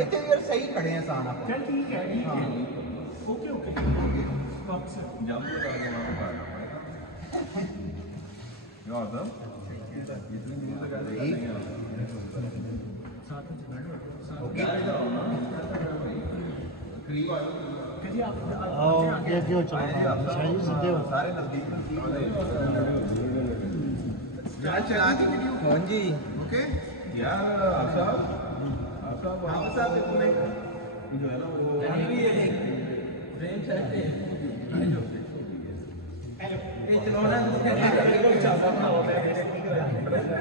ਇੱਥੇ ਯਾਰ ਸਹੀ ਖੜੇ ਆ ਸਾਨ ਆਪਾਂ चल ठीक है ठीक है ओके ओके वक्त से जब लगा के वहाँ पर क्या होता इतनी देर लगा देंगे साथ में बैठो ओके करीब आ जाओ जी आप ये क्यों चल रहा है सही सीधे हो सारे नजदीक यार चला दी वीडियो हां जी ओके यार साहब हाँ साहब देखो नहीं जो है ना वो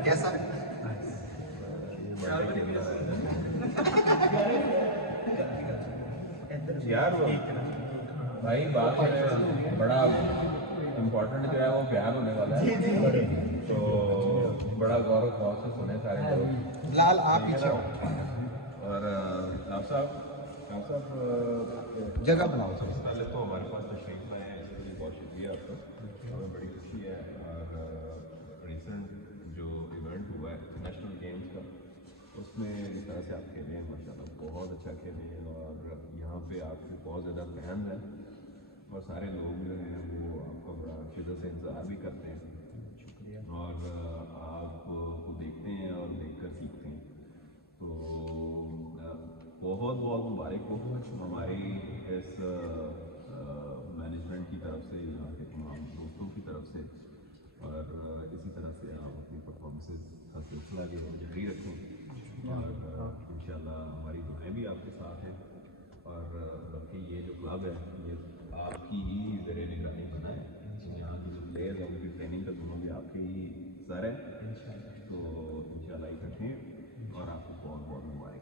कैसा यार भाई बात बड़ा इम्पोर्टेंट जो है वो बयान होने वाला है तो बड़ा गौरव भाव से सुने सारे लोग लाल आप पीछे हो और आप साहब जगह बनाओ सबसे पहले तो हमारे पास तशरीफ में है इसके लिए बहुत शुक्रिया आपका हमें बड़ी खुशी है और रिसेंट जो इवेंट हुआ है नेशनल गेम्स का उसमें जिस तरह से आप खेले हैं माशाल्लाह बहुत अच्छा खेले हैं और यहाँ पे आपके बहुत ज़्यादा फैन है और सारे लोग जो हैं वो आपका बड़ा शिद्दत से इंतज़ार भी करते हैं शुक्रिया और आपको देखते हैं और देखकर सीखते हैं तो बहुत बहुत मुबारक हो हमारी इस मैनेजमेंट की तरफ से यहाँ के तमाम दोस्तों की तरफ से और इसी तरह से आप अपनी परफॉर्मेंसेस का सिलसिला जो जारी रखें और इंशाल्लाह हमारी दुआएं भी आपके साथ हैं और बल्कि ये जो क्लब है ये आपकी ही ज़रिए निगरानी बना है यहाँ के जो प्लेयर्स हैं उनकी ट्रेनिंग का दोनों भी आपके ही सर है तो इंशाल्लाह इकट्ठे और आपको बहुत बहुत मुबारक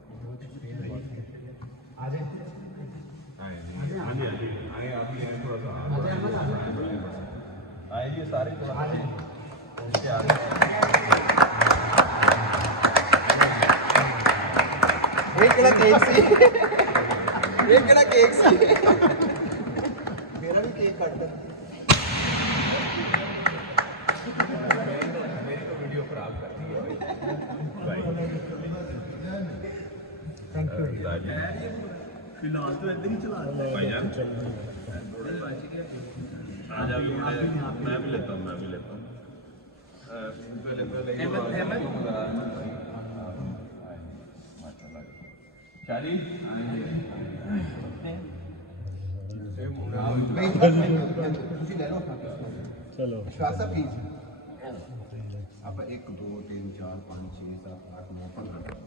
आए आप भी आए थोड़ा सा आए जी सारे थोड़ा एक केड़ा केक सी एक केड़ा केक सी मेरा भी केक काट दे मेरी तो वीडियो खराब कर दी है भाई थैंक यू फिलहाल तो इधर ही चला रहा है भाईजान आज अभी मैं भी लेता हूँ पहले शादी ਤੁਸੀਂ ਲੈ ਲਓ चलो श्वासा प्लीज आप 1 2 3 4 5 6 7 8 9 15